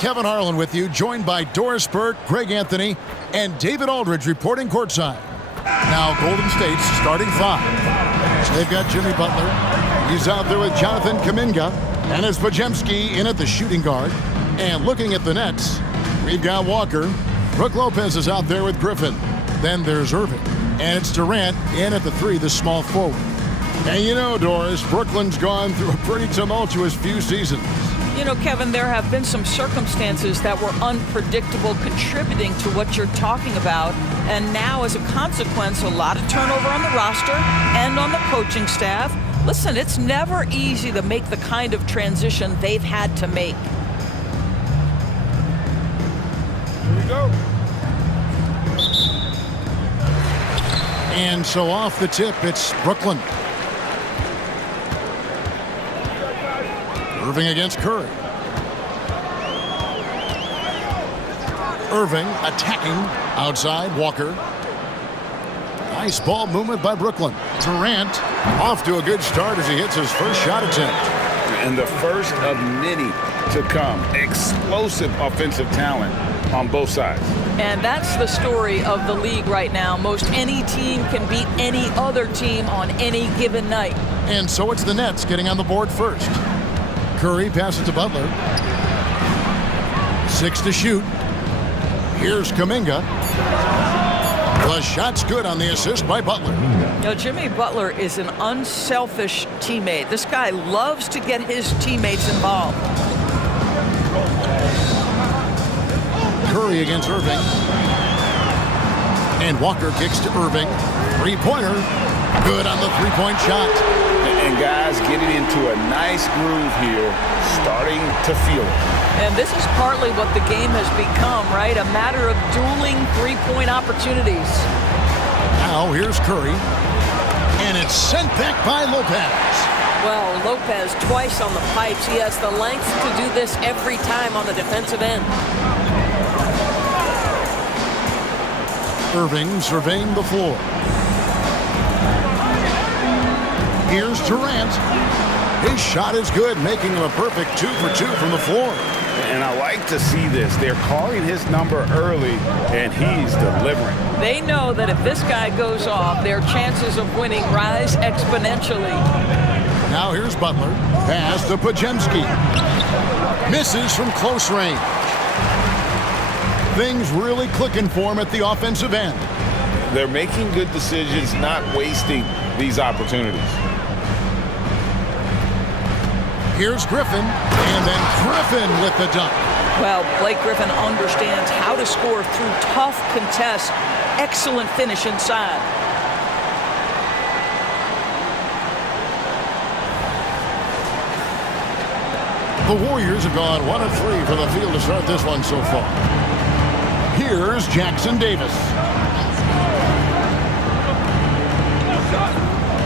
Kevin Harlan with you, joined by Doris Burke, Greg Anthony, and David Aldridge reporting courtside. Now Golden State's starting five. So they've got Jimmy Butler. He's out there with Jonathan Kuminga. And it's Podziemski in at the shooting guard. And looking at the Nets, we've got Walker. Brook Lopez is out there with Griffin. Then there's Irving. And it's Durant in at the three, the small forward. And you know, Doris, Brooklyn's gone through a pretty tumultuous few seasons. You know, Kevin, there have been some circumstances that were unpredictable contributing to what you're talking about. And now, as a consequence, a lot of turnover on the roster and on the coaching staff. Listen, it's never easy to make the kind of transition they've had to make. Here we go. And so off the tip, it's Brooklyn. Irving against Curry. Irving attacking outside Walker. Nice ball movement by Brooklyn. Durant off to a good start as he hits his first shot attempt. And the first of many to come. Explosive offensive talent on both sides. And that's the story of the league right now. Most any team can beat any other team on any given night. And so it's the Nets getting on the board first. Curry passes to Butler. 6 to shoot. Here's Kuminga. The shot's good on the assist by Butler. You know, Jimmy Butler is an unselfish teammate. This guy loves to get his teammates involved. Curry against Irving. And Walker kicks to Irving. Three-pointer. Good on the three-point shot. And guys getting into a nice groove here, starting to feel it. And this is partly what the game has become, right? A matter of dueling three-point opportunities. Now here's Curry. And it's sent back by Lopez. Well, Lopez twice on the pipes. He has the length to do this every time on the defensive end. Irving surveying the floor. Here's Durant. His shot is good, making him a perfect 2 for 2 from the floor. And I like to see this. They're calling his number early, and he's delivering. They know that if this guy goes off, their chances of winning rise exponentially. Now here's Butler. Pass to Podziemski. Misses from close range. Things really clicking for him at the offensive end. They're making good decisions, not wasting these opportunities. Here's Griffin, and then Griffin with the dunk. Well, Blake Griffin understands how to score through tough contests. Excellent finish inside. The Warriors have gone 1 of 3 from the field to start this one so far. Here's Jackson Davis.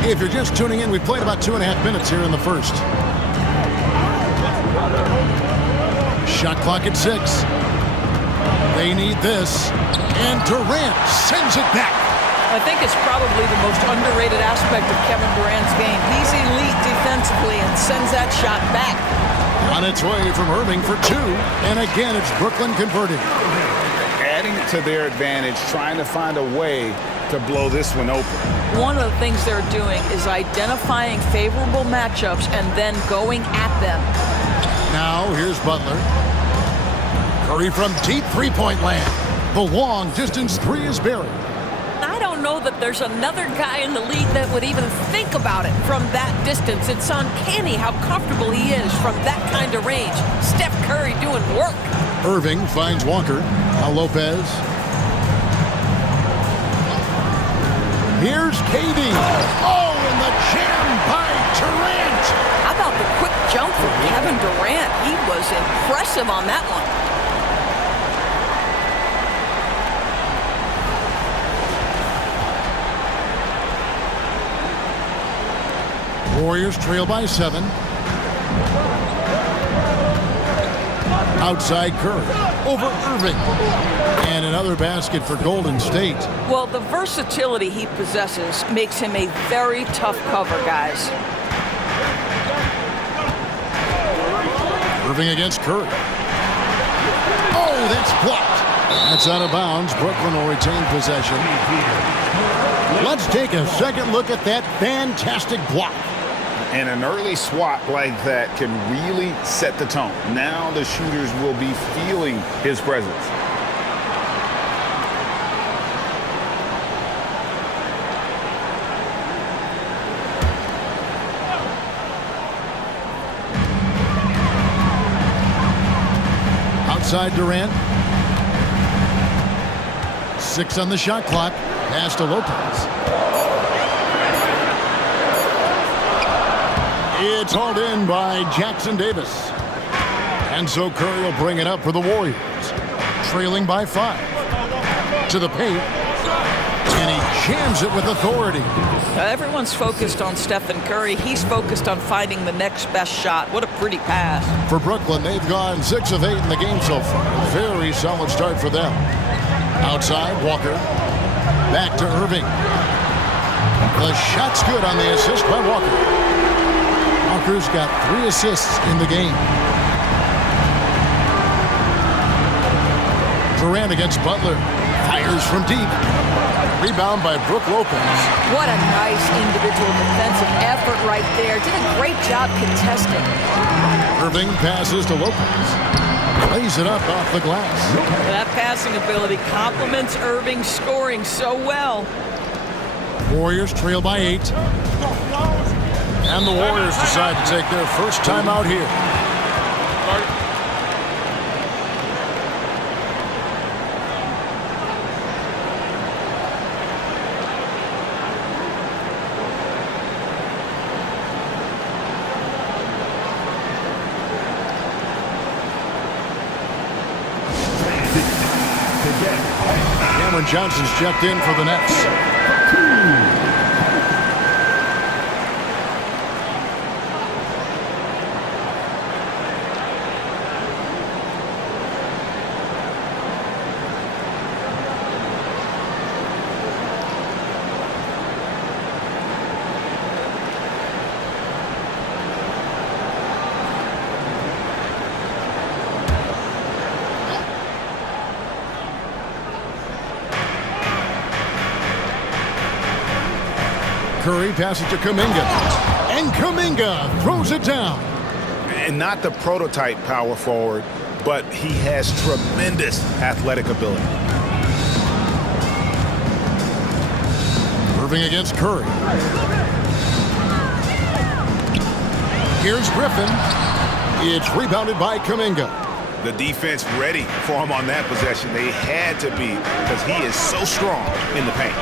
If you're just tuning in, we played about 2.5 minutes here in the first. Shot clock at 6. They need this. And Durant sends it back. I think it's probably the most underrated aspect of Kevin Durant's game. He's elite defensively and sends that shot back. On its way from Irving for 2. And again, it's Brooklyn converting. Adding to their advantage, trying to find a way to blow this one open. One of the things they're doing is identifying favorable matchups and then going at them. Now here's Butler. Curry from deep three-point land. The long distance three is buried. I don't know that there's another guy in the league that would even think about it from that distance. It's uncanny how comfortable he is from that kind of range. Steph Curry doing work. Irving finds Walker. Now Lopez. Here's KD. Oh, and the jam by Durant. How about the quick jump from Kevin Durant? He was impressive on that one. Warriors trail by 7. Outside Curry. Over Irving. And another basket for Golden State. Well, the versatility he possesses makes him a very tough cover, guys. Irving against Curry. It's blocked. That's out of bounds. Brooklyn will retain possession. Let's take a second look at that fantastic block. And an early swat like that can really set the tone. Now the shooters will be feeling his presence. Outside Durant. 6 on the shot clock. Pass to Lopez. It's hauled in by Jackson Davis. And so Curry will bring it up for the Warriors. Trailing by 5. To the paint. And he jams it with authority. Everyone's focused on Stephen Curry. He's focused on finding the next best shot. What a pretty pass. For Brooklyn, they've gone 6 of 8 in the game so far. Very solid start for them. Outside, Walker. Back to Irving. The shot's good on the assist by Walker. Walker's got 3 assists in the game. Durant against Butler. Fires from deep. Rebound by Brook Lopez. What a nice individual defensive effort right there. Did a great job contesting. Irving passes to Lopez. Lays it up off the glass. That passing ability complements Irving's scoring so well. Warriors trail by 8. And the Warriors decide to take their first time out here. Cameron Johnson's checked in for the Nets. Curry passes to Kuminga. And Kuminga throws it down. And not the prototype power forward, but he has tremendous athletic ability. Irving against Curry. Here's Griffin. It's rebounded by Kuminga. The defense ready for him on that possession. They had to be because he is so strong in the paint.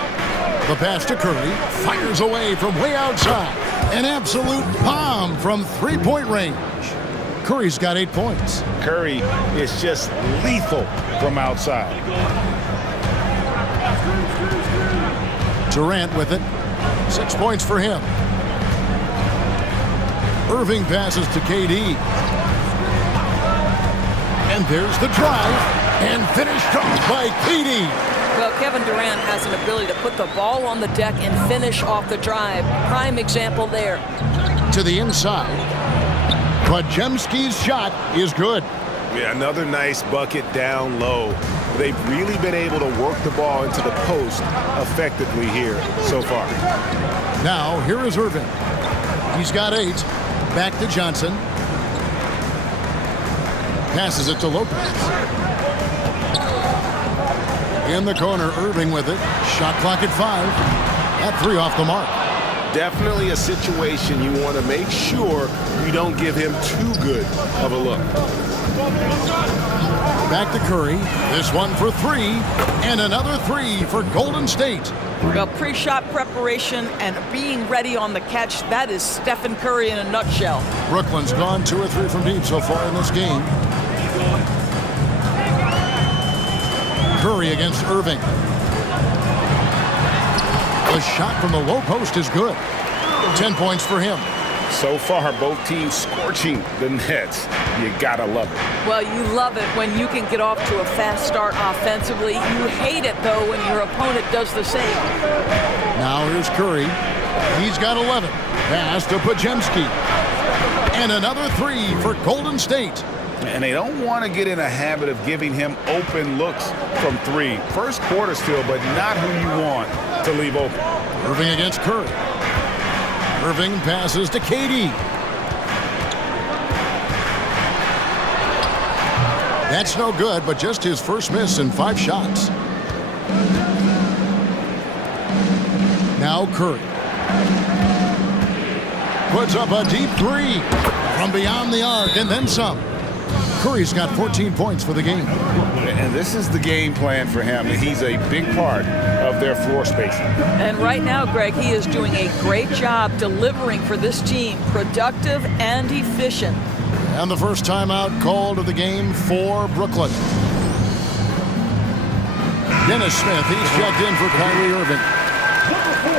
The pass to Curry, fires away from way outside. An absolute bomb from three-point range. Curry's got 8 points. Curry is just lethal from outside. Durant with it. 6 points for him. Irving passes to KD. And there's the drive. And finished off by KD. Well, Kevin Durant has an ability to put the ball on the deck and finish off the drive. Prime example there. To the inside. Podziemski's shot is good. Yeah, another nice bucket down low. They've really been able to work the ball into the post effectively here so far. Now, here is Irving. He's got 8. Back to Johnson. Passes it to Lopez. In the corner, Irving with it. Shot clock at 5. That 3 off the mark. Definitely a situation you want to make sure you don't give him too good of a look. Back to Curry. This one for 3. And another 3 for Golden State. Well, pre-shot preparation and being ready on the catch, that is Stephen Curry in a nutshell. Brooklyn's gone 2 or 3 from deep so far in this game. Curry against Irving. The shot from the low post is good. 10 points for him. So far, both teams scorching the Nets. You gotta love it. Well, you love it when you can get off to a fast start offensively. You hate it, though, when your opponent does the same. Now here's Curry. He's got 11. Pass to Podziemski. And another 3 for Golden State. And they don't want to get in a habit of giving him open looks from three. First quarter still, but not who you want to leave open. Irving against Curry. Irving passes to KD. That's no good, but just his first miss in 5 shots. Now Curry. Puts up a deep 3 from beyond the arc and then some. Curry's got 14 points for the game. And this is the game plan for him. He's a big part of their floor spacing. And right now, Greg, he is doing a great job delivering for this team, productive and efficient. And the first timeout called of the game for Brooklyn. Dennis Smith, he's checked in for Kyrie Irving. Number 4,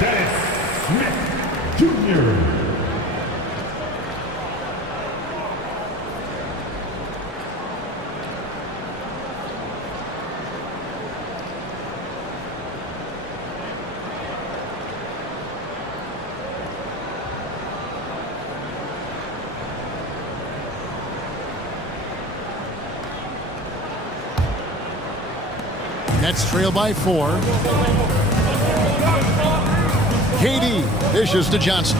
Dennis Smith Jr. Nets trail by 4. KD dishes to Johnson.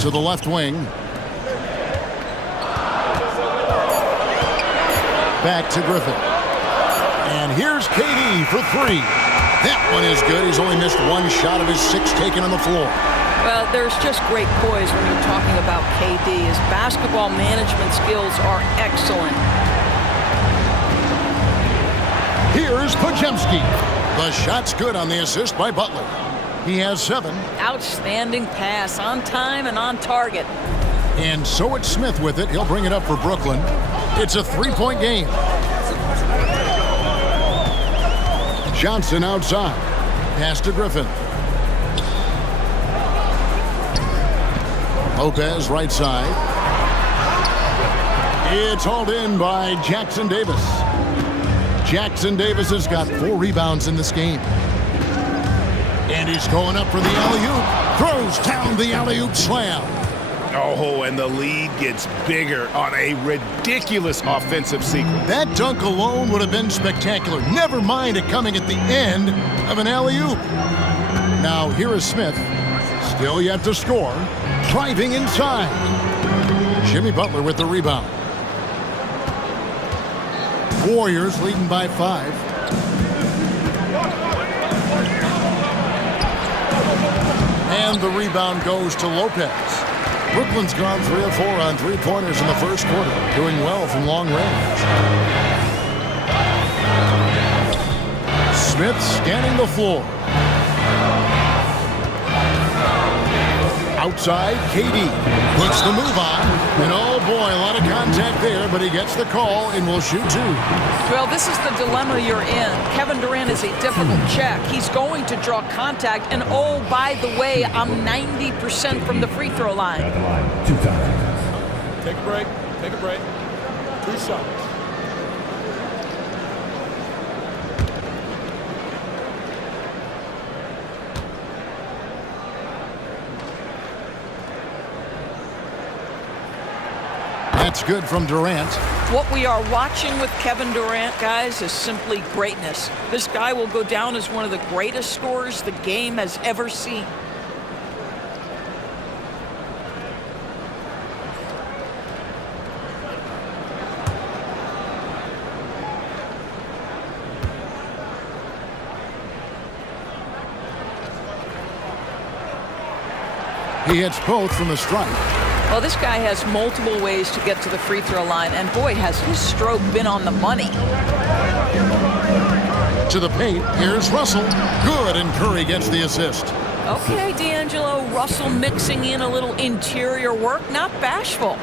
To the left wing. Back to Griffin. And here's KD for 3. That one is good. He's only missed 1 shot of his 6 taken on the floor. Well, there's just great poise when you're talking about KD. His basketball management skills are excellent. Here's Podziemski. The shot's good on the assist by Butler. He has 7. Outstanding pass, on time and on target. And so it's Smith with it. He'll bring it up for Brooklyn. It's a 3-point game. Johnson outside. Pass to Griffin. Lopez right side. It's hauled in by Jackson Davis. Jackson Davis has got 4 rebounds in this game. And he's going up for the alley-oop. Throws down the alley-oop slam. Oh, and the lead gets bigger on a ridiculous offensive sequence. That dunk alone would have been spectacular. Never mind it coming at the end of an alley-oop. Now here is Smith. Still yet to score. Driving inside. Jimmy Butler with the rebound. Warriors leading by 5. And the rebound goes to Lopez. Brooklyn's gone 3 of 4 on 3-pointers in the first quarter, doing well from long range. Smith scanning the floor. Outside, KD puts the move on. And oh boy, a lot of contact there, but he gets the call and will shoot 2. Well, this is the dilemma you're in. Kevin Durant is a difficult check. He's going to draw contact. And oh, by the way, I'm 90% from the free throw line. At the line, 2 times. Take a break. Take a break. 2 shots. That's good from Durant. What we are watching with Kevin Durant, guys, is simply greatness. This guy will go down as one of the greatest scorers the game has ever seen. He hits both from the stripe. Well, this guy has multiple ways to get to the free throw line, and boy, has his stroke been on the money. To the paint, here's Russell. Good, and Curry gets the assist. Okay, D'Angelo, Russell mixing in a little interior work, not bashful.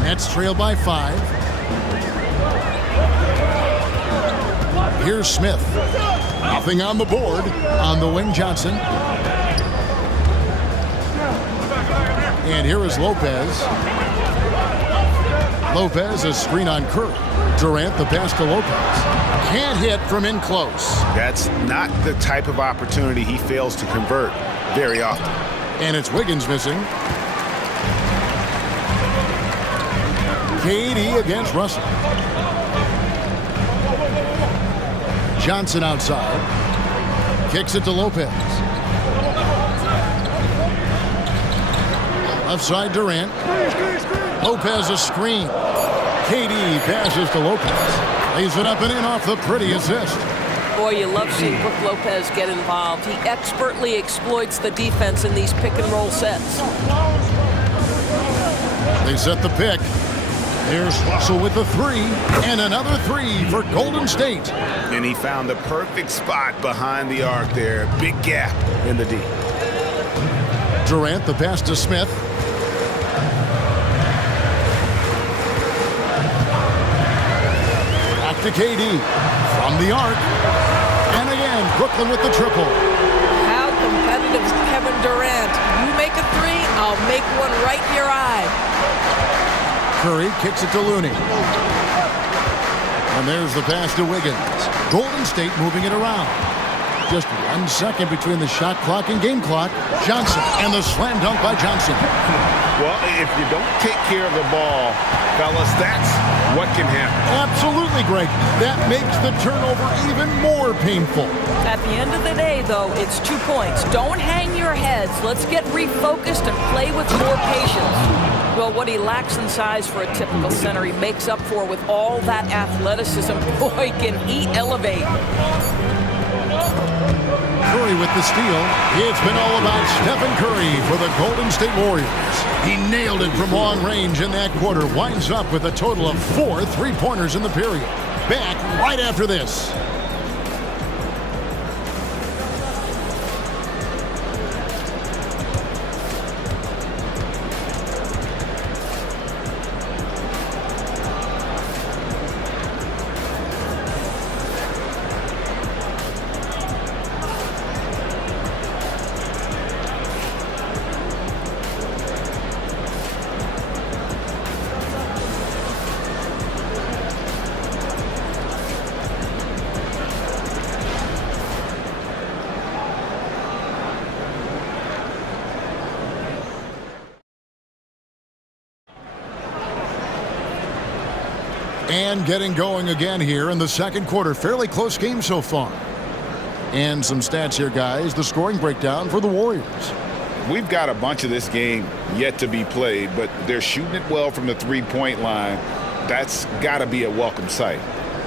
Nets trail by 5. Here's Smith. Nothing on the board. On the wing, Johnson. And here is Lopez. Lopez, a screen on Curry. Durant, the pass to Lopez. Can't hit from in close. That's not the type of opportunity he fails to convert very often. And it's Wiggins missing. KD against Russell. Johnson outside. Kicks it to Lopez. Left side Durant. Lopez a screen. KD passes to Lopez. Lays it up and in off the pretty assist. Boy, you love seeing Brook Lopez get involved. He expertly exploits the defense in these pick-and-roll sets. They set the pick. Here's Russell with the three, and another three for Golden State. And he found the perfect spot behind the arc there. Big gap in the D. Durant, the pass to Smith. Back to KD. From the arc. And again, Brooklyn with the triple. How competitive is Kevin Durant? You make a three, I'll make one right in your eye. Curry kicks it to Looney. And there's the pass to Wiggins. Golden State moving it around. Just 1 second between the shot clock and game clock. Johnson, and the slam dunk by Johnson. Well, if you don't take care of the ball, fellas, that's what can happen. Absolutely, Greg. That makes the turnover even more painful. At the end of the day, though, it's 2 points. Don't hang your heads. Let's get refocused and play with more patience. Well, what he lacks in size for a typical center, he makes up for with all that athleticism. Boy, can he elevate. Curry with the steal. It's been all about Stephen Curry for the Golden State Warriors. He nailed it from long range in that quarter. Winds up with a total of 4 three-pointers in the period. Back right after this. And getting going again here in the second quarter. Fairly close game so far. And some stats here, guys. The scoring breakdown for the Warriors. We've got a bunch of this game yet to be played, but they're shooting it well from the three-point line. That's got to be a welcome sight.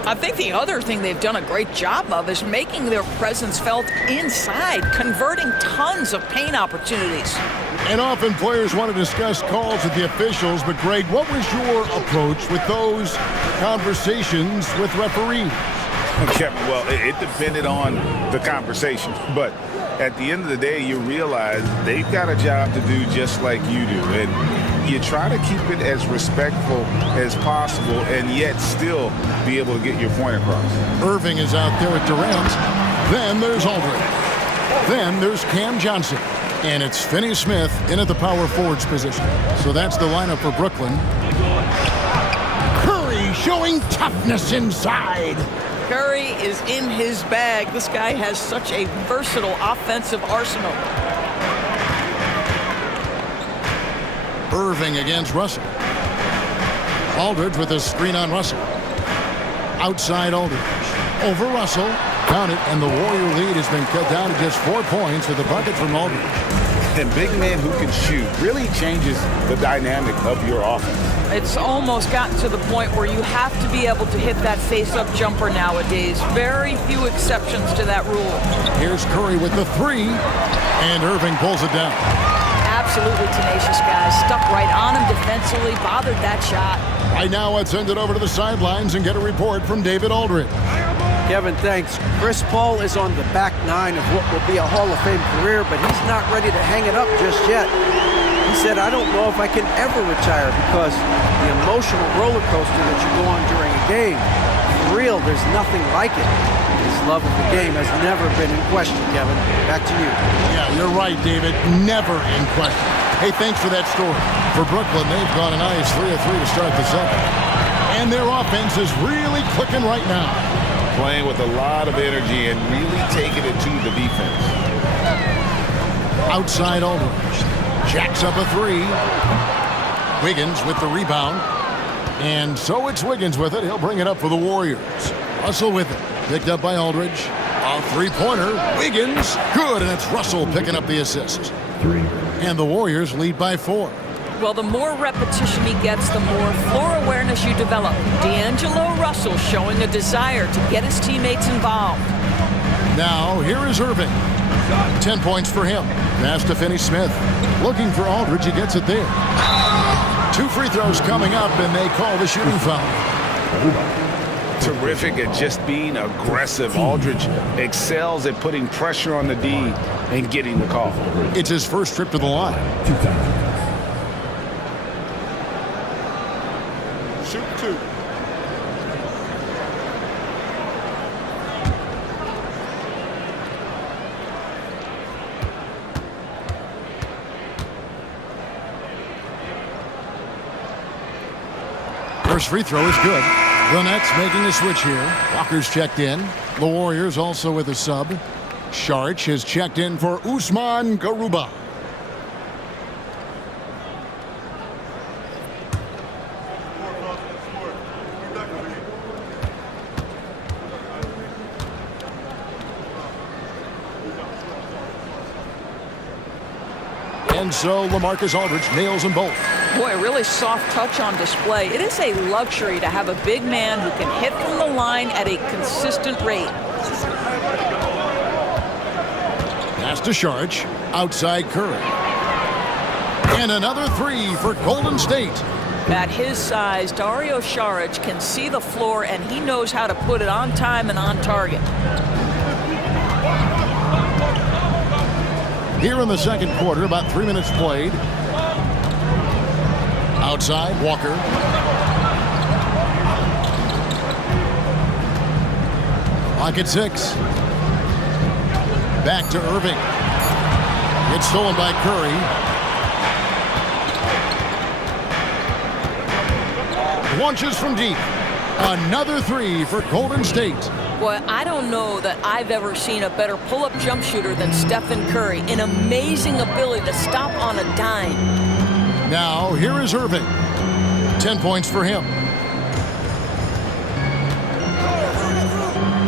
I think the other thing they've done a great job of is making their presence felt inside, converting tons of paint opportunities. And often players want to discuss calls with the officials, but Greg, what was your approach with those conversations with referees? Kevin, well, it depended on the conversation, but at the end of the day, you realize they've got a job to do just like you do, and you try to keep it as respectful as possible and yet still be able to get your point across. Irving is out there at Durant. Then there's Aldridge. Then there's Cam Johnson. And it's Finney-Smith in at the power forwards position. So that's the lineup for Brooklyn. Curry showing toughness inside. Curry is in his bag. This guy has such a versatile offensive arsenal. Irving against Russell. Aldridge with a screen on Russell. Outside Aldridge. Over Russell. Count it, and the Warrior lead has been cut down to just 4 points with a bucket from Aldridge. And big man who can shoot really changes the dynamic of your offense. It's almost gotten to the point where you have to be able to hit that face-up jumper nowadays. Very few exceptions to that rule. Here's Curry with the three, and Irving pulls it down. Absolutely tenacious guy. Stuck right on him defensively, bothered that shot. Right now, let's send it over to the sidelines and get a report from David Aldridge. Kevin, thanks. Chris Paul is on the back nine of what will be a Hall of Fame career, but he's not ready to hang it up just yet. He said, I don't know if I can ever retire because the emotional roller coaster that you go on during a game, for real, there's nothing like it. His love of the game has never been in question, Kevin. Back to you. Yeah, you're right, David. Never in question. Hey, thanks for that story. For Brooklyn, they've gone a nice 3 of 3 to start the second. And their offense is really clicking right now. Playing with a lot of energy and really taking it to the defense. Outside Aldridge. Jacks up a three. Wiggins with the rebound. And so it's Wiggins with it. He'll bring it up for the Warriors. Russell with it. Picked up by Aldridge. A three-pointer. Wiggins. Good, and it's Russell picking up the assist. 3. And the Warriors lead by 4. Well, the more repetition he gets, the more floor awareness you develop. D'Angelo Russell showing a desire to get his teammates involved. Now, here is Irving. 10 points for him. Pass to Finney-Smith. Looking for Aldridge. He gets it there. 2 free throws coming up, and they call the shooting foul. Terrific at just being aggressive. Aldridge excels at putting pressure on the D and getting the call. It's his first trip to the line. 2 times. Shoot 2. First free throw is good. The Nets making a switch here. Walker's checked in. The Warriors also with a sub. Saric has checked in for Usman Garuba. And so LaMarcus Aldridge nails them both. Boy, a really soft touch on display. It is a luxury to have a big man who can hit from the line at a consistent rate. Pass to Saric. Outside Curry. And another three for Golden State. At his size, Dario Saric can see the floor, and he knows how to put it on time and on target. Here in the second quarter, about 3 minutes played. Outside, Walker. Clock at 6. Back to Irving. It's stolen by Curry. Launches from deep. Another three for Golden State. Boy, I don't know that I've ever seen a better pull-up jump shooter than Stephen Curry. An amazing ability to stop on a dime. Now, here is Irving. 10 points for him.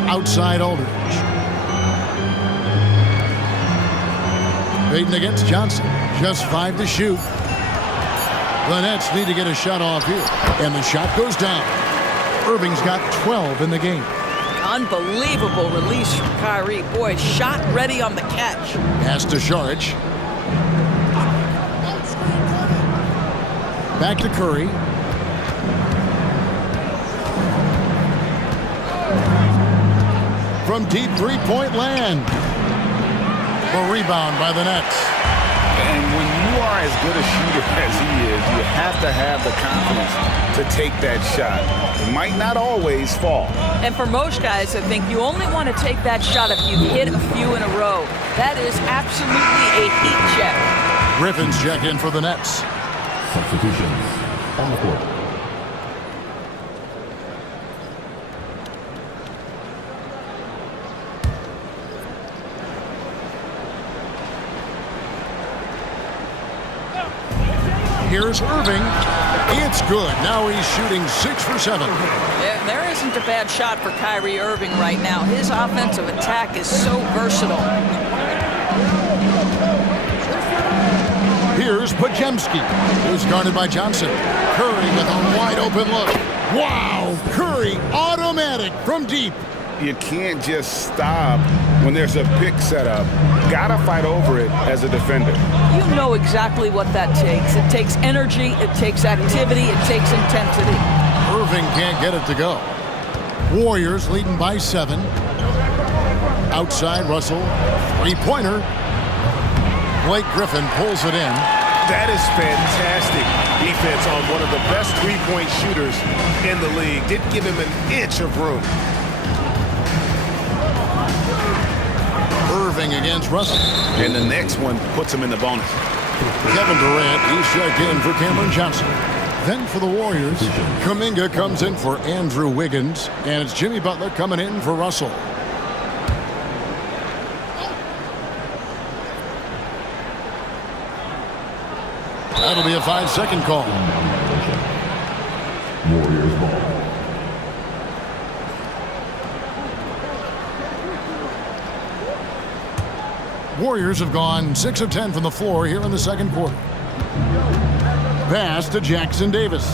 Outside Aldridge. Payton against Johnson. Just 5 to shoot. The Nets need to get a shot off here. And the shot goes down. Irving's got 12 in the game. Unbelievable release from Kyrie. Boy, shot ready on the catch. Pass to Saric. Back to Curry. From deep three-point land. A rebound by the Nets. And when you are as good a shooter as he is, you have to have the confidence to take that shot. It might not always fall. And for most guys, I think you only want to take that shot if you hit a few in a row. That is absolutely a heat check. Griffin's check in for the Nets. Substitutions on the court. Here's Irving. It's good. Now he's shooting 6 for 7. There isn't a bad shot for Kyrie Irving right now. His offensive attack is so versatile. Here's Podziemski, who's guarded by Johnson. Curry with a wide open look. Wow! Curry automatic from deep. You can't just stop when there's a pick set up. Gotta fight over it as a defender. You know exactly what that takes. It takes energy, it takes activity, it takes intensity. Irving can't get it to go. Warriors leading by 7. Outside Russell. Three-pointer. Blake Griffin pulls it in. That is fantastic defense on one of the best three-point shooters in the league. Didn't give him an inch of room. Irving against Russell. And the next one puts him in the bonus. Kevin Durant, he's checked in for Cameron Johnson. Then for the Warriors, Kuminga comes in for Andrew Wiggins, and it's Jimmy Butler coming in for Russell. That'll be a 5-second call. Warriors ball. Warriors have gone 6 of 10 from the floor here in the second quarter. Pass to Jackson Davis.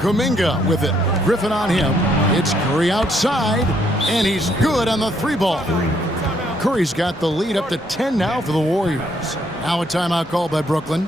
Kuminga with it. Griffin on him. It's Curry outside, and he's good on the 3-ball. Curry's got the lead up to 10 now for the Warriors. Now a timeout called by Brooklyn.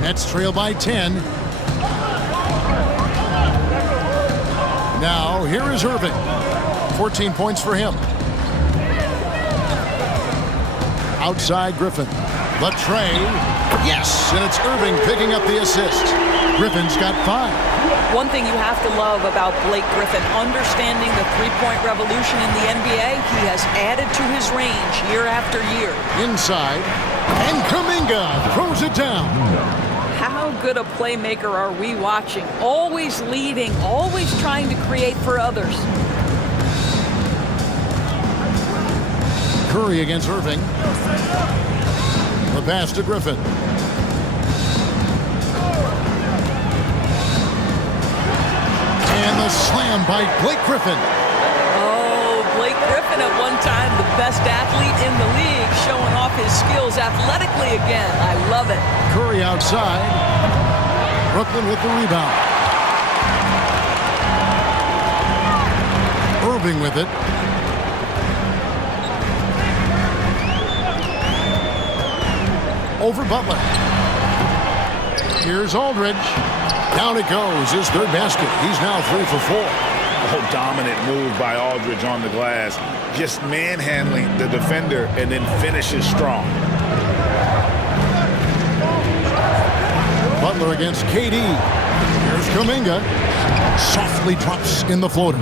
Nets trail by 10. Now, here is Irving. 14 points for him. Outside Griffin. The tray. Yes, and it's Irving picking up the assist. Griffin's got 5. One thing you have to love about Blake Griffin, understanding the three-point revolution in the NBA, he has added to his range year after year. Inside, and Kuminga throws it down. How good a playmaker are we watching? Always leading, always trying to create for others. Curry against Irving. The pass to Griffin. And the slam by Blake Griffin. Oh, Blake Griffin at one time the best athlete in the league, showing off his skills athletically again. I love it. Curry outside. Brooklyn with the rebound. Irving with it. Over Butler. Here's Aldridge. Down it goes. His third basket. He's now 3 for 4. Oh, dominant move by Aldridge on the glass. Just manhandling the defender and then finishes strong. Butler against KD. Here's Kuminga. Softly drops in the floater.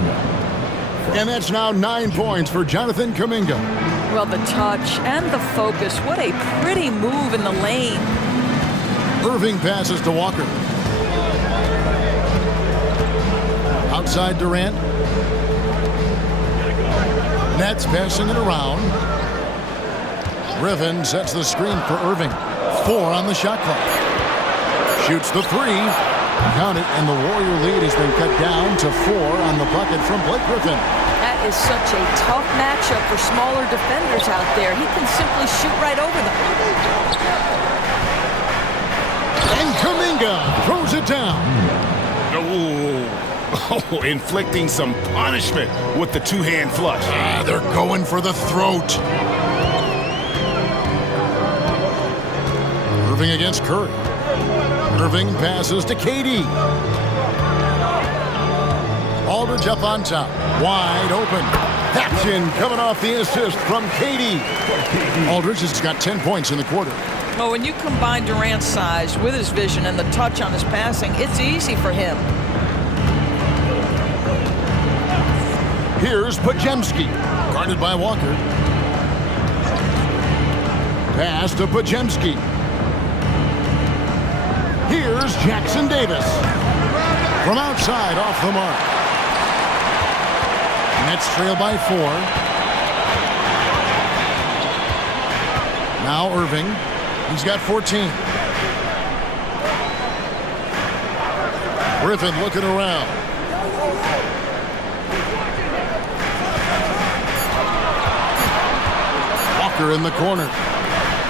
And that's now 9 points for Jonathan Kuminga. Well, the touch and the focus. What a pretty move in the lane. Irving passes to Walker. Outside Durant. Nets passing it around. Griffin sets the screen for Irving. 4 on the shot clock. Shoots the 3. Count it, and the Warrior lead has been cut down to 4 on the bucket from Blake Griffin. That is such a tough matchup for smaller defenders out there. He can simply shoot right over them. And Kuminga throws it down. Oh, inflicting some punishment with the two-hand flush. They're going for the throat. Irving against Curry. Irving passes to KD. Aldridge up on top. Wide open. That's in, coming off the assist from KD. Aldridge has got 10 points in the quarter. Well, when you combine Durant's size with his vision and the touch on his passing, it's easy for him. Here's Podziemski, guarded by Walker. Pass to Podziemski. Here's Jackson Davis. From outside, off the mark. Nets trail by 4. Now Irving. He's got 14. Griffin looking around. Walker in the corner.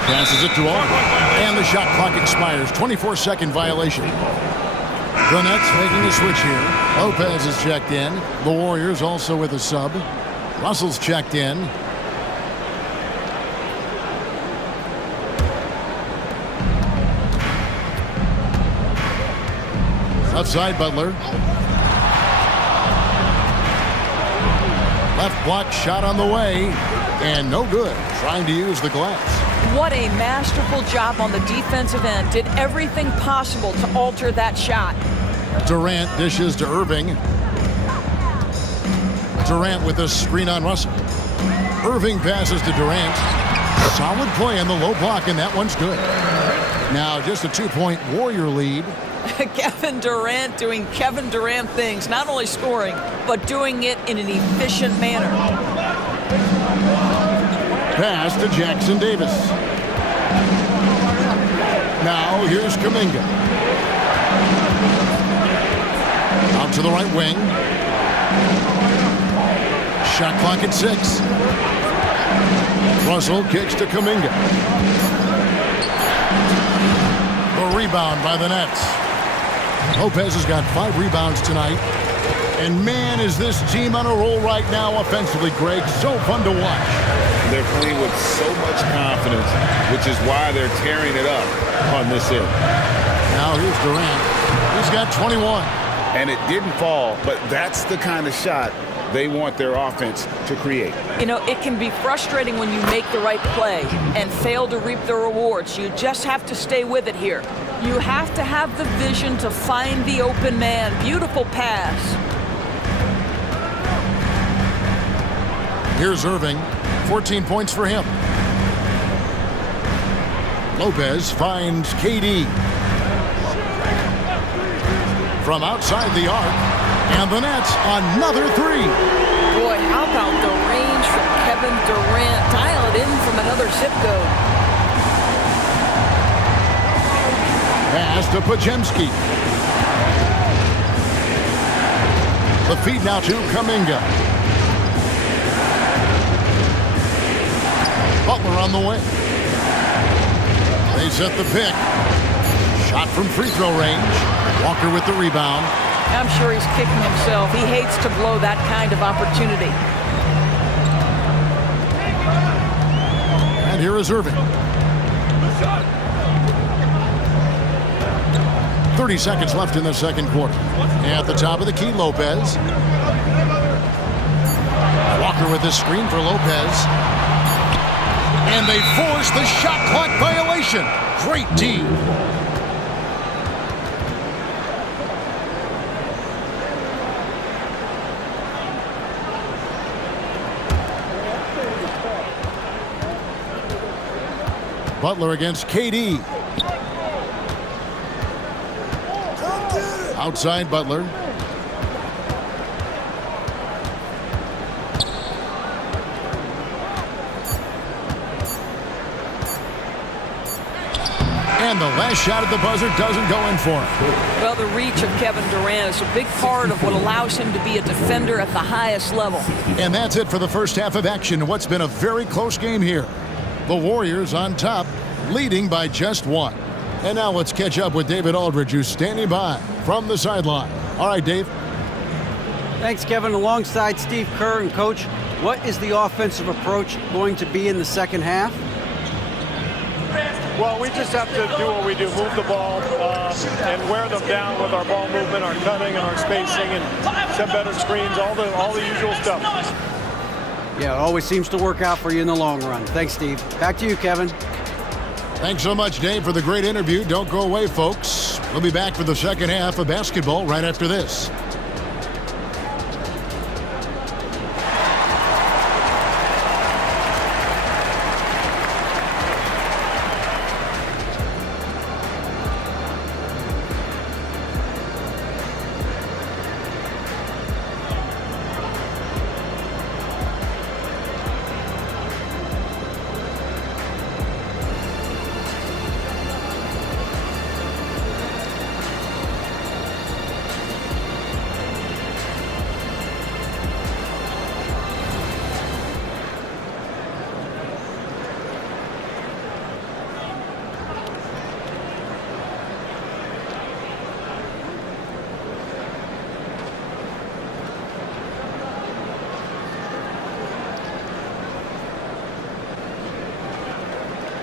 Passes it to Aldridge. And the shot clock expires. 24-second violation. The Nets making a switch here. Lopez is checked in. The Warriors also with a sub. Russell's checked in. Left side, Butler. Left block shot on the way. And no good. Trying to use the glass. What a masterful job on the defensive end. Did everything possible to alter that shot. Durant dishes to Irving. Durant with a screen on Russell. Irving passes to Durant. Solid play on the low block, and that one's good. Now just a 2-point Warrior lead. Kevin Durant doing Kevin Durant things, not only scoring, but doing it in an efficient manner. Pass to Jackson Davis. Now here's Kuminga. Out to the right wing. Shot clock at 6. Russell kicks to Kuminga. The rebound by the Nets. Lopez has got 5 rebounds tonight. And man, is this team on a roll right now offensively, Greg. So fun to watch. They're playing with so much confidence, which is why they're tearing it up on this end. Now here's Durant. He's got 21. And it didn't fall, but that's the kind of shot they want their offense to create. You know, it can be frustrating when you make the right play and fail to reap the rewards. You just have to stay with it here. You have to have the vision to find the open man. Beautiful pass. Here's Irving. 14 points for him. Lopez finds KD. From outside the arc. And the Nets, another 3. Boy, how about the range from Kevin Durant? Dial it in from another zip code. Pass to Podziemski. The feed now to Kuminga. Butler on the wing. They set the pick. Shot from free throw range. Walker with the rebound. I'm sure he's kicking himself. He hates to blow that kind of opportunity. And here is Irving. 30 seconds left in the second quarter. At the top of the key, Lopez. Walker with the screen for Lopez. And they force the shot clock violation. Great team. Butler against KD. Outside Butler. And the last shot at the buzzer doesn't go in for him. Well, the reach of Kevin Durant is a big part of what allows him to be a defender at the highest level. And that's it for the first half of action in what's been a very close game here. The Warriors on top, leading by just 1. And now let's catch up with David Aldridge, who's standing by from the sideline. All right, Dave. Thanks, Kevin. Alongside Steve Kerr and Coach, what is the offensive approach going to be in the second half? Well, we just have to do what we do, move the ball and wear them down with our ball movement, our cutting, and our spacing, and set better screens, all the usual stuff. Yeah, it always seems to work out for you in the long run. Thanks, Steve. Back to you, Kevin. Thanks so much, Dave, for the great interview. Don't go away, folks. We'll be back for the second half of basketball right after this.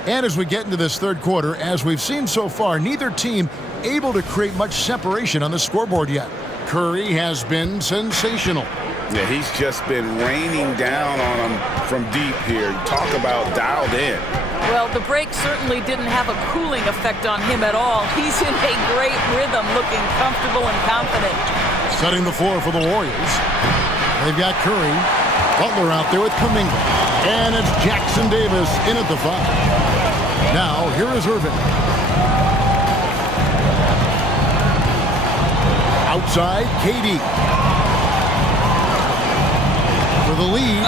And as we get into this third quarter, as we've seen so far, neither team able to create much separation on the scoreboard yet. Curry has been sensational. Yeah, he's just been raining down on him from deep here. Talk about dialed in. Well, the break certainly didn't have a cooling effect on him at all. He's in a great rhythm, looking comfortable and confident. Setting the floor for the Warriors. They've got Curry. Butler out there with Kuminga. And it's Jackson Davis in at the 5. Now, here is Irving. Outside, KD. For the lead.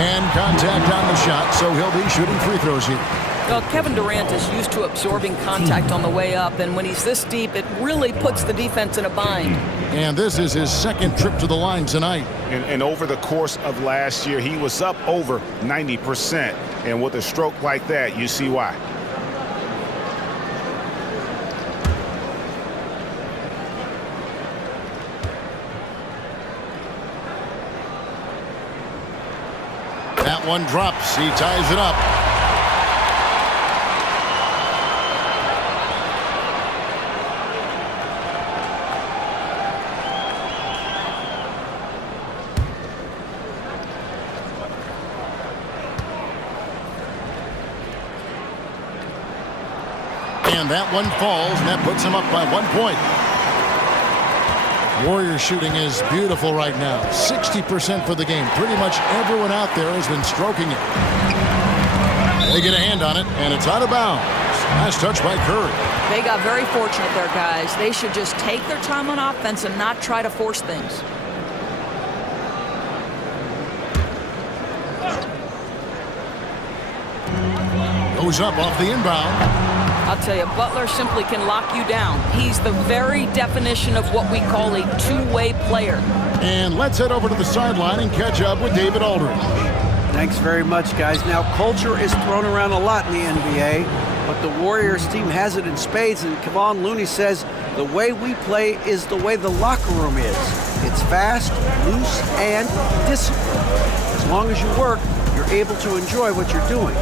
And contact on the shot, so he'll be shooting free throws here. Well, Kevin Durant is used to absorbing contact on the way up, and when he's this deep, it really puts the defense in a bind. And this is his second trip to the line tonight. And over the course of last year, he was up over 90%. And with a stroke like that, you see why. That one drops. He ties it up. And that one falls, and that puts him up by 1 point. Warriors shooting is beautiful right now. 60% for the game. Pretty much everyone out there has been stroking it. They get a hand on it, and it's out of bounds. Nice touch by Curry. They got very fortunate there, guys. They should just take their time on offense and not try to force things. Goes up off the inbound. I'll tell you, Butler simply can lock you down. He's the very definition of what we call a two-way player. And let's head over to the sideline and catch up with David Aldridge. Thanks very much, guys. Now, culture is thrown around a lot in the NBA, but the Warriors team has it in spades, and Kevon Looney says the way we play is the way the locker room is. It's fast, loose, and disciplined. As long as you work, you're able to enjoy what you're doing.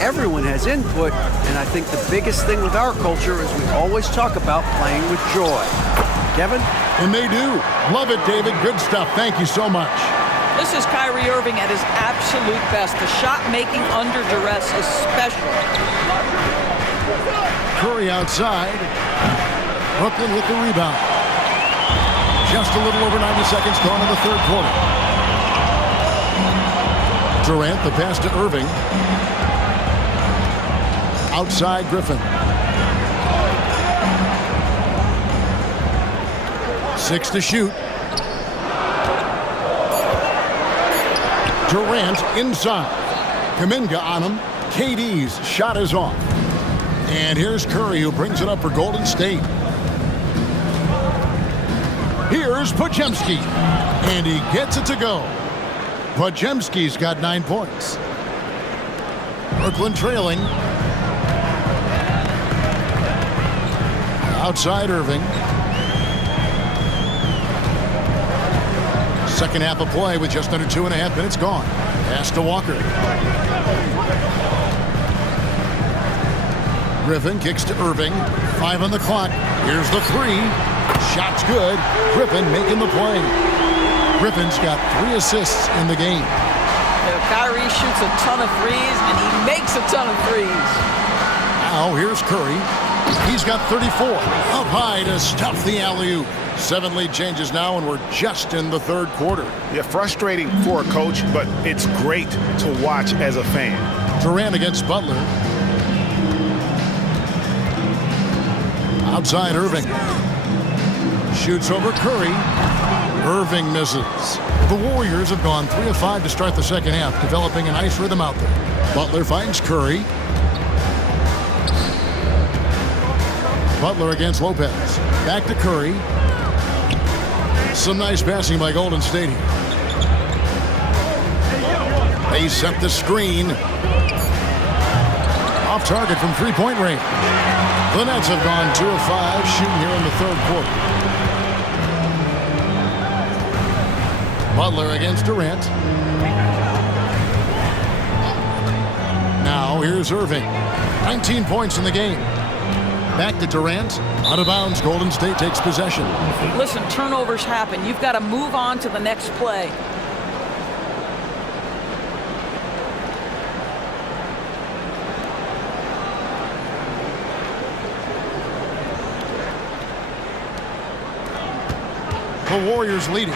Everyone has input, and I think the biggest thing with our culture is we always talk about playing with joy. Kevin? And they do. Love it, David. Good stuff. Thank you so much. This is Kyrie Irving at his absolute best. The shot making under duress is special. Curry outside. Brooklyn with the rebound. Just a little over 90 seconds gone in the third quarter. Durant, the pass to Irving. Outside Griffin. 6 to shoot. Durant inside. Kuminga on him. KD's shot is off. And here's Curry, who brings it up for Golden State. Here's Podziemski. And he gets it to go. Podziemski's got 9 points. Brooklyn trailing. Outside Irving. Second half of play with just under 2.5 minutes gone. Pass to Walker. Griffin kicks to Irving. 5 on the clock. Here's the 3. Shot's good. Griffin making the play. Griffin's got 3 assists in the game. Kyrie shoots a ton of threes, and he makes a ton of threes. Now here's Curry. He's got 34. Up high to stuff the alley-oop. 7 lead changes now, and we're just in the third quarter. Yeah, frustrating for a coach, but it's great to watch as a fan. Durant against Butler. Outside Irving. Shoots over Curry. Irving misses. The Warriors have gone 3 of 5 to start the second half, developing a nice rhythm out there. Butler finds Curry. Butler against Lopez. Back to Curry. Some nice passing by Golden State here. They set the screen. Off target from three-point range. The Nets have gone 2 of 5 shooting here in the third quarter. Butler against Durant. Now here's Irving. 19 points in the game. Back to Durant. Out of bounds. Golden State takes possession. Listen, turnovers happen. You've got to move on to the next play. The Warriors leading.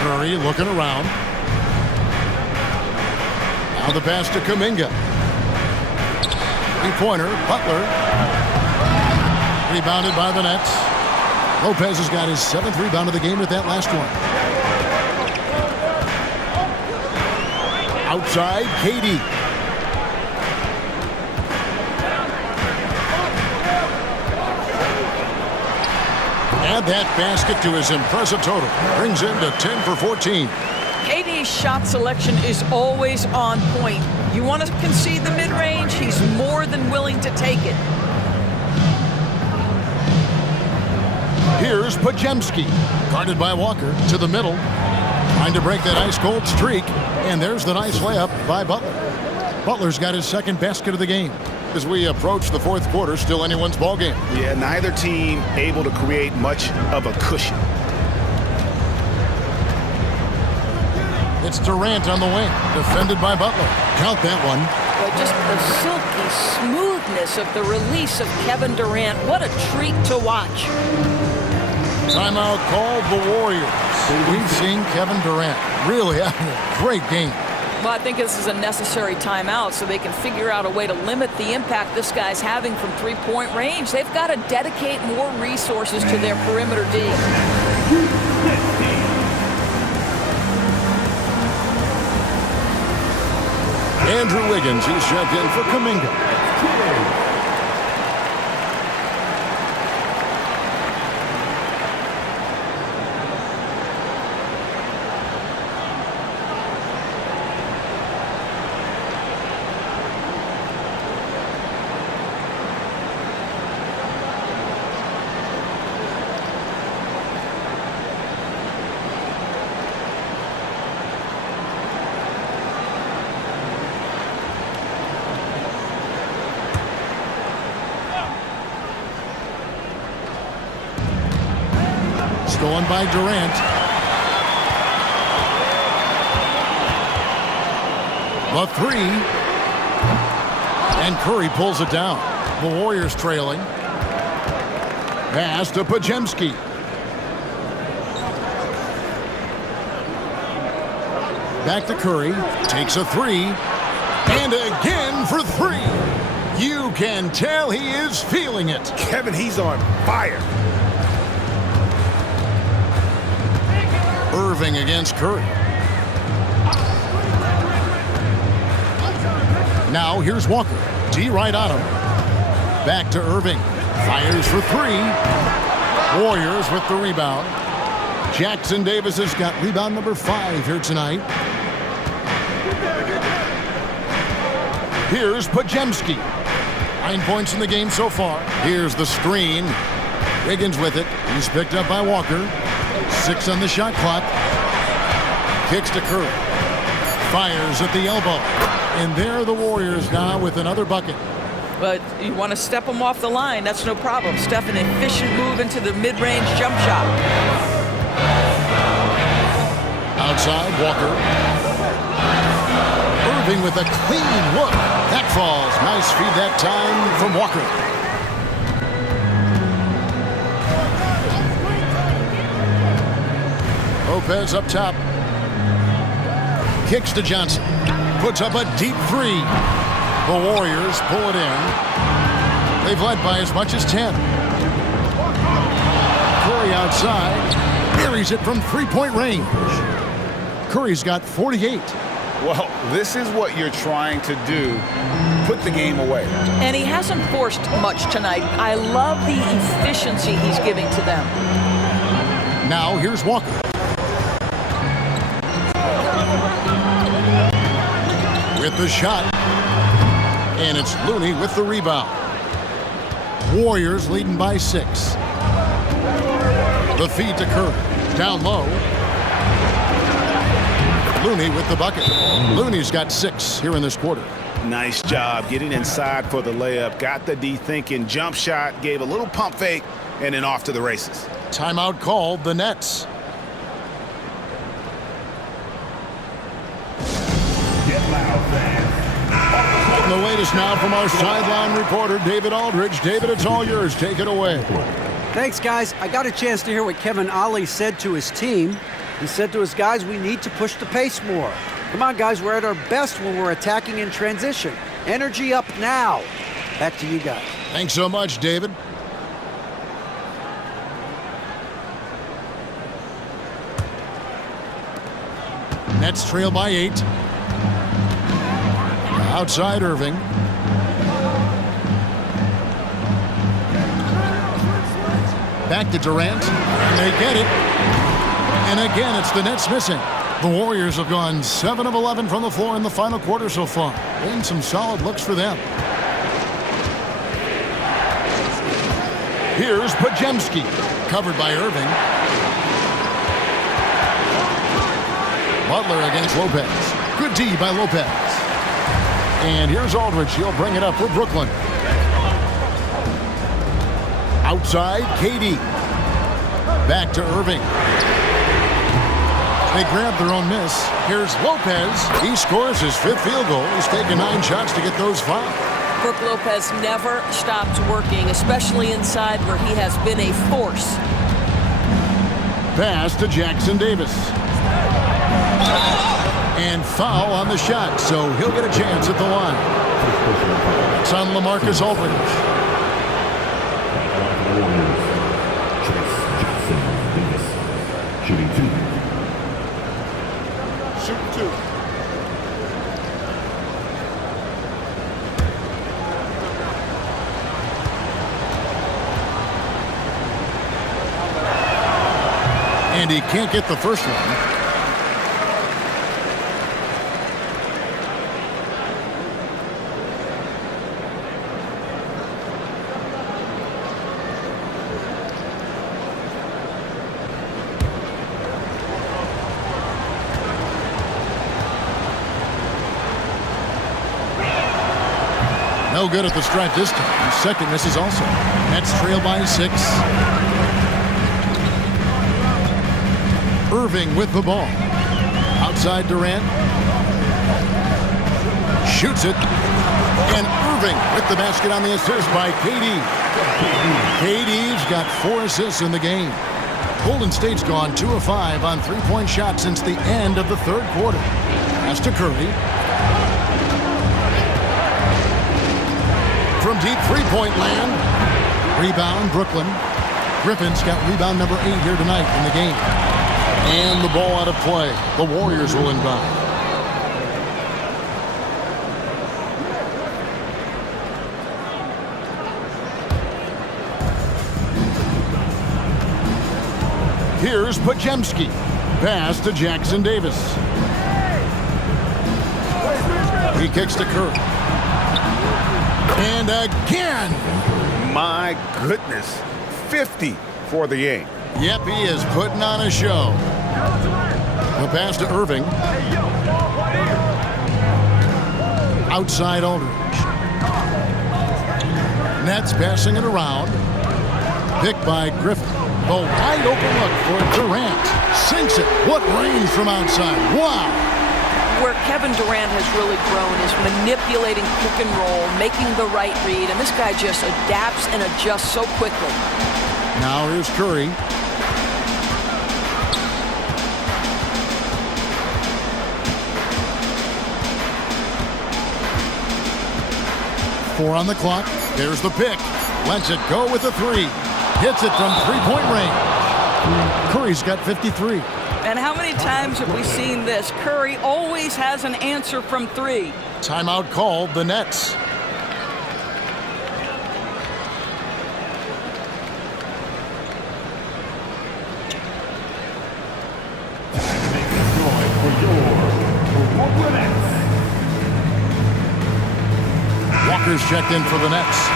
Curry looking around. Now the pass to Kuminga. Three-pointer, Butler. Rebounded by the Nets. Lopez has got his 7th rebound of the game with that last one. Outside, KD. Add that basket to his impressive total. Brings him to 10 for 14. KD's shot selection is always on point. You want to concede the mid-range, he's more than willing to take it. Here's Podziemski. Guarded by Walker to the middle. Trying to break that ice-cold streak. And there's the nice layup by Butler. Butler's got his 2nd basket of the game. As we approach the 4th quarter, still anyone's ball game. Yeah, neither team able to create much of a cushion. It's Durant on the wing, defended by Butler. Count that one. But just the silky smoothness of the release of Kevin Durant. What a treat to watch. Timeout called the Warriors. We've seen Kevin Durant really having a great game. Well, I think this is a necessary timeout so they can figure out a way to limit the impact this guy's having from three-point range. They've got to dedicate more resources to their perimeter D. Andrew Wiggins, he's checked in for Kuminga. Stolen by Durant. The 3. And Curry pulls it down. The Warriors trailing. Pass to Podziemski. Back to Curry. Takes a 3. And again for 3. You can tell he is feeling it. Kevin, he's on fire. Irving against Curry. Now here's Walker. D right on him. Back to Irving. Fires for 3. Warriors with the rebound. Jackson Davis has got rebound number 5 here tonight. Here's Podziemski. 9 points in the game so far. Here's the screen. Wiggins with it. He's picked up by Walker. 6 on the shot clock. Kicks to Curry. Fires at the elbow. And there are the Warriors now with another bucket. But you want to step them off the line, that's no problem. Steph, an efficient move into the mid-range jump shot. Outside, Walker. Irving with a clean look. That falls. Nice feed that time from Walker. Lopez up top. Kicks to Johnson. Puts up a deep 3. The Warriors pull it in. They've led by as much as 10. Curry outside. Buries it from three-point range. Curry's got 48. Well, this is what you're trying to do. Put the game away. And he hasn't forced much tonight. I love the efficiency he's giving to them. Now here's Walker. With the shot. And it's Looney with the rebound. Warriors leading by 6. The feed to Curry. Down low. Looney with the bucket. Looney's got 6 here in this quarter. Nice job getting inside for the layup. Got the D thinking. Jump shot, gave a little pump fake, and then off to the races. Timeout called, the Nets. Get loud, fans. The latest now from our sideline reporter, David Aldridge. David, it's all yours. Take it away. Thanks, guys. I got a chance to hear what Kevin Ollie said to his team. He said to his guys, we need to push the pace more. Come on, guys, we're at our best when we're attacking in transition. Energy up now. Back to you guys. Thanks so much, David. Nets trail by 8. Outside Irving. Back to Durant. And they get it. And again, it's the Nets missing. The Warriors have gone 7 of 11 from the floor in the final quarter so far. And some solid looks for them. Here's Podziemski. Covered by Irving. Butler against Lopez. Good D by Lopez. And here's Aldridge. He'll bring it up for Brooklyn. Outside, KD. Back to Irving. They grab their own miss. Here's Lopez. He scores his 5th field goal. He's taken 9 shots to get those 5. Brook Lopez never stops working, especially inside where he has been a force. Pass to Jackson Davis. And foul on the shot, so he'll get a chance at the line. It's on LaMarcus Aldridge. Shooting 2. Shoot 2. And he can't get the first one. No good at the stripe this time. Second misses also. Nets trail by 6. Irving with the ball. Outside Durant. Shoots it. And Irving with the basket on the assist by KD. KD's got 4 assists in the game. Golden State's gone 2 of 5 on 3-point shots since the end of the 3rd quarter. Pass to Curry. From deep 3-point land. Rebound, Brooklyn. Griffin's got rebound number 8 here tonight in the game. And the ball out of play. The Warriors will inbound. Here's Podziemski. Pass to Jackson Davis. He kicks to Curry. And again. My goodness. 50 for the game. Yep, he is putting on a show. The pass to Irving. Outside Aldridge. Nets passing it around. Picked by Griffin. The wide open look for Durant. Sinks it. What range from outside. Wow. Where Kevin Durant has really grown is manipulating pick and roll, making the right read, and this guy just adapts and adjusts so quickly. Now here's Curry. Four on the clock. There's the pick. Lets it go with a 3. Hits it from 3-point range. Curry's got 53. And how many times have we seen this? Curry always has an answer from 3. Timeout called, the Nets. Walker's checked in for the Nets.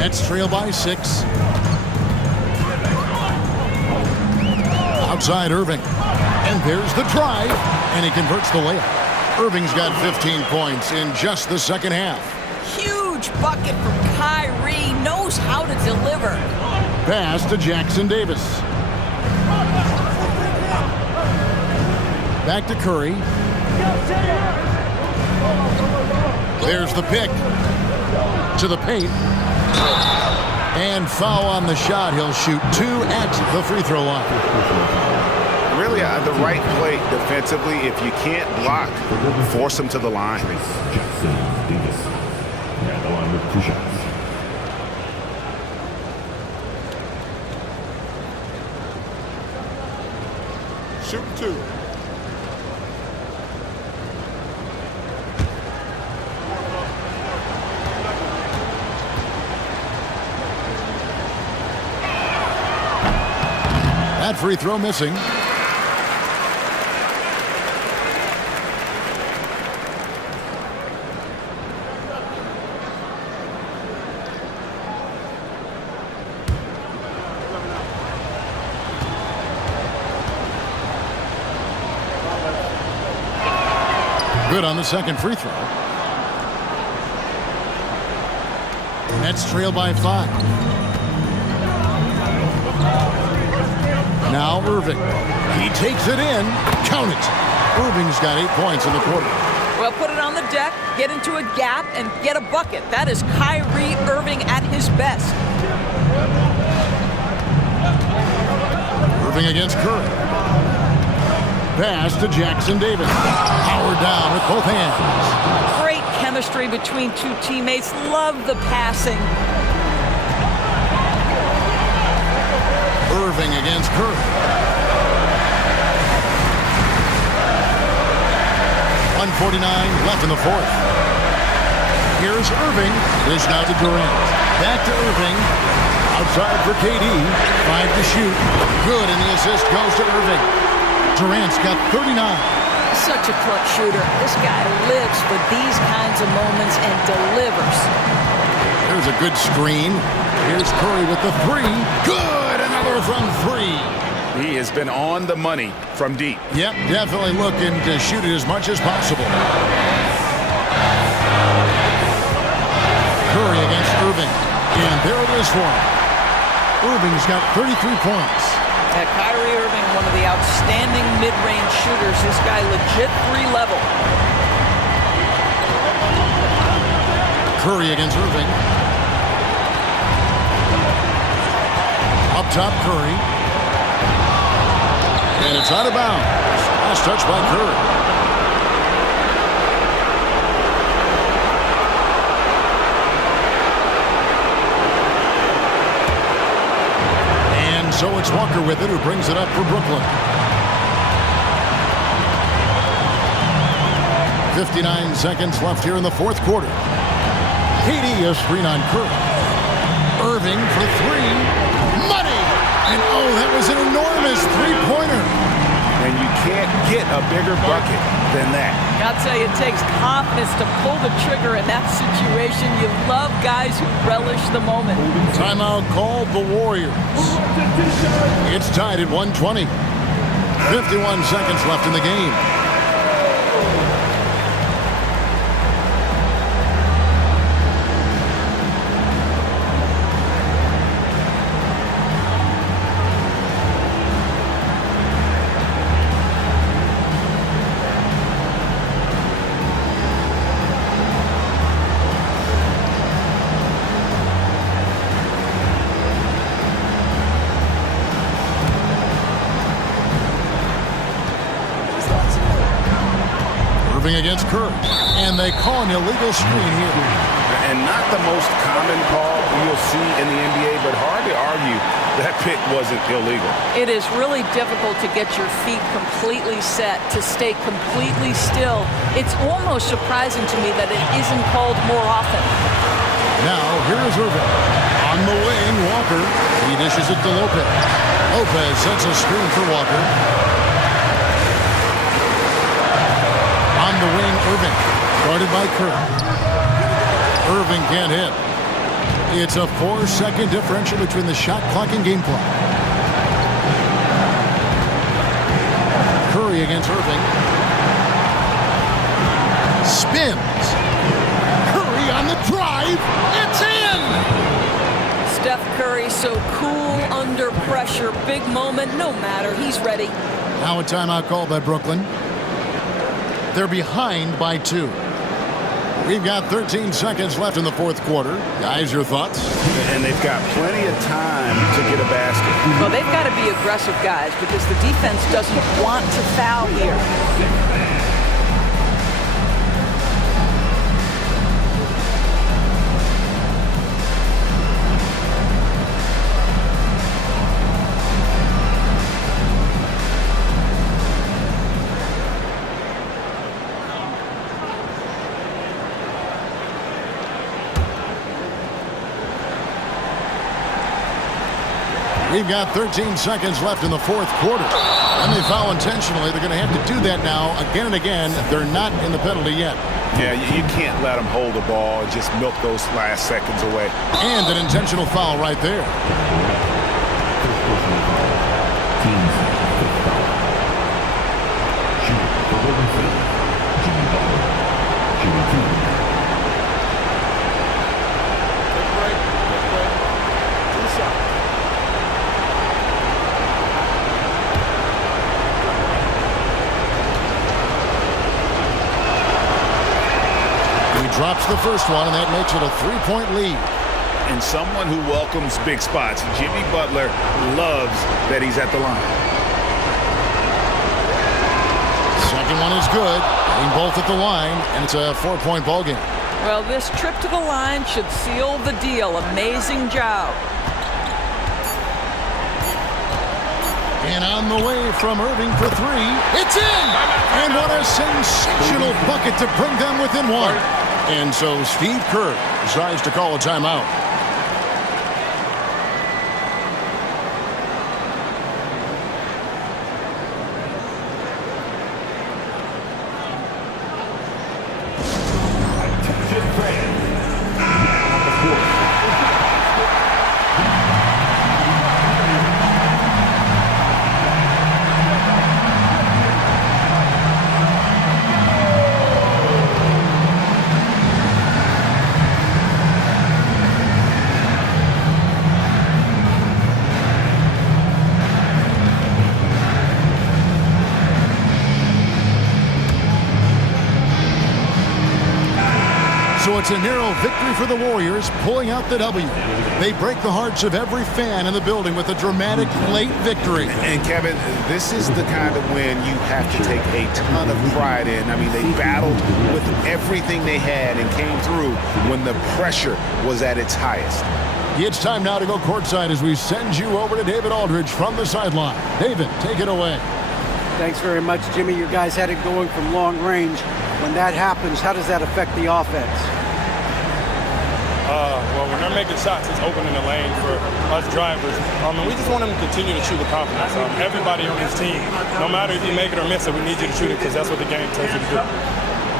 Nets trail by 6. Outside Irving. And there's the drive. And he converts the layup. Irving's got 15 points in just the second half. Huge bucket from Kyrie. Knows how to deliver. Pass to Jackson Davis. Back to Curry. There's the pick. To the paint. And foul on the shot. He'll shoot 2 at the free throw line. Really, the right play defensively. If you can't block, force him to the line. Jackson Davis. And the line with 2 shots. Shoot 2. That free throw missing. Good on the second free throw. Nets trail by 5. Now Irving. He takes it in. Count it. Irving's got 8 points in the quarter. Well, put it on the deck, get into a gap, and get a bucket. That is Kyrie Irving at his best. Irving against Curry. Pass to Jackson Davis. Power down with both hands. Great chemistry between two teammates. Love the passing. Irving against Curry. 1:49 left in the fourth. Here's Irving. Dish now to Durant. Back to Irving. Outside for KD. 5 to shoot. Good, and the assist goes to Irving. Durant's got 39. Such a clutch shooter. This guy lives for these kinds of moments and delivers. There's a good screen. Here's Curry with the 3. Good, another from 3. He has been on the money from deep. Yep, definitely looking to shoot it as much as possible. Curry against Irving. And there it is for him. Irving's got 33 points. Kyrie Irving, one of the outstanding mid-range shooters. This guy legit 3-level. Curry against Irving. Up top, Curry. And it's out of bounds. Last touch by Curry. And so it's Walker with it, who brings it up for Brooklyn. 59 seconds left here in the fourth quarter. KD a screen on Curry. Irving for 3. Money! And oh, that was an enormous three-pointer. And you can't get a bigger bucket than that. I'll tell you, it takes confidence to pull the trigger in that situation. You love guys who relish the moment. Timeout called the Warriors. It's tied at 120. 51 seconds left in the game. Against Curry, and they call an illegal screen here. And not the most common call you'll see in the NBA, but hard to argue that pick wasn't illegal. It is really difficult to get your feet completely set, to stay completely still. It's almost surprising to me that it isn't called more often. Now, here is Irving. On the wing, Walker. He dishes it to Lopez. Lopez sets a screen for Walker. On the wing, Irving, guarded by Curry. Irving can't hit. It's a 4-second differential between the shot clock and game clock. Curry against Irving. Spins. Curry on the drive. It's in! Steph Curry so cool under pressure. Big moment, no matter. He's ready. Now a timeout called by Brooklyn. They're behind by 2. We've got 13 seconds left in the fourth quarter. Guys, your thoughts? And they've got plenty of time to get a basket. Well, they've got to be aggressive, guys, because the defense doesn't want to foul here. We've got 13 seconds left in the fourth quarter. And they foul intentionally. They're going to have to do that now again and again. They're not in the penalty yet. Yeah, you can't let them hold the ball and just milk those last seconds away. And an intentional foul right there. Team's fifth foul. Shooting for Golden State, Jimmy Butler. Shooting 2. Drops the first one, and that makes it a 3-point lead. And someone who welcomes big spots, Jimmy Butler loves that he's at the line. Second one is good. Getting both at the line, and it's a 4-point ball game. Well, this trip to the line should seal the deal. Amazing job. And on the way from Irving for 3. It's in! And what a sensational bucket to bring them within 1. And so Steve Kerr decides to call a timeout. So it's a narrow victory for the Warriors, pulling out the W. They break the hearts of every fan in the building with a dramatic late victory. And Kevin, this is the kind of win you have to take a ton of pride in. I mean, they battled with everything they had and came through when the pressure was at its highest. It's time now to go courtside as we send you over to David Aldridge from the sideline. David, take it away. Thanks very much, Jimmy. You guys had it going from long range. When that happens, how does that affect the offense? Well, when they're making shots, it's opening the lane for us drivers. And we just want them to continue to shoot with confidence. Everybody on this team, no matter if you make it or miss it, we need you to shoot it because that's what the game tells you to do.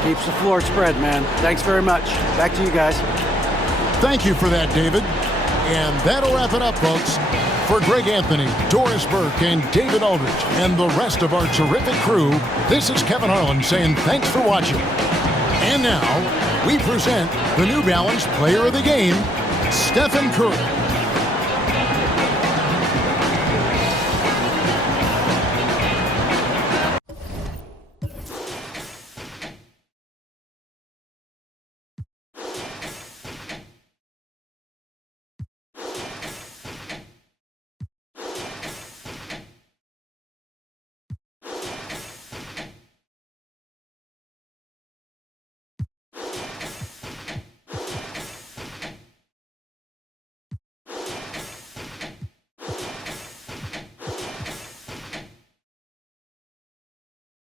Keeps the floor spread, man. Thanks very much. Back to you guys. Thank you for that, David. And that'll wrap it up, folks. For Greg Anthony, Doris Burke, and David Aldridge, and the rest of our terrific crew, this is Kevin Harlan saying thanks for watching. And now, we present the New Balance Player of the Game, Stephen Curry.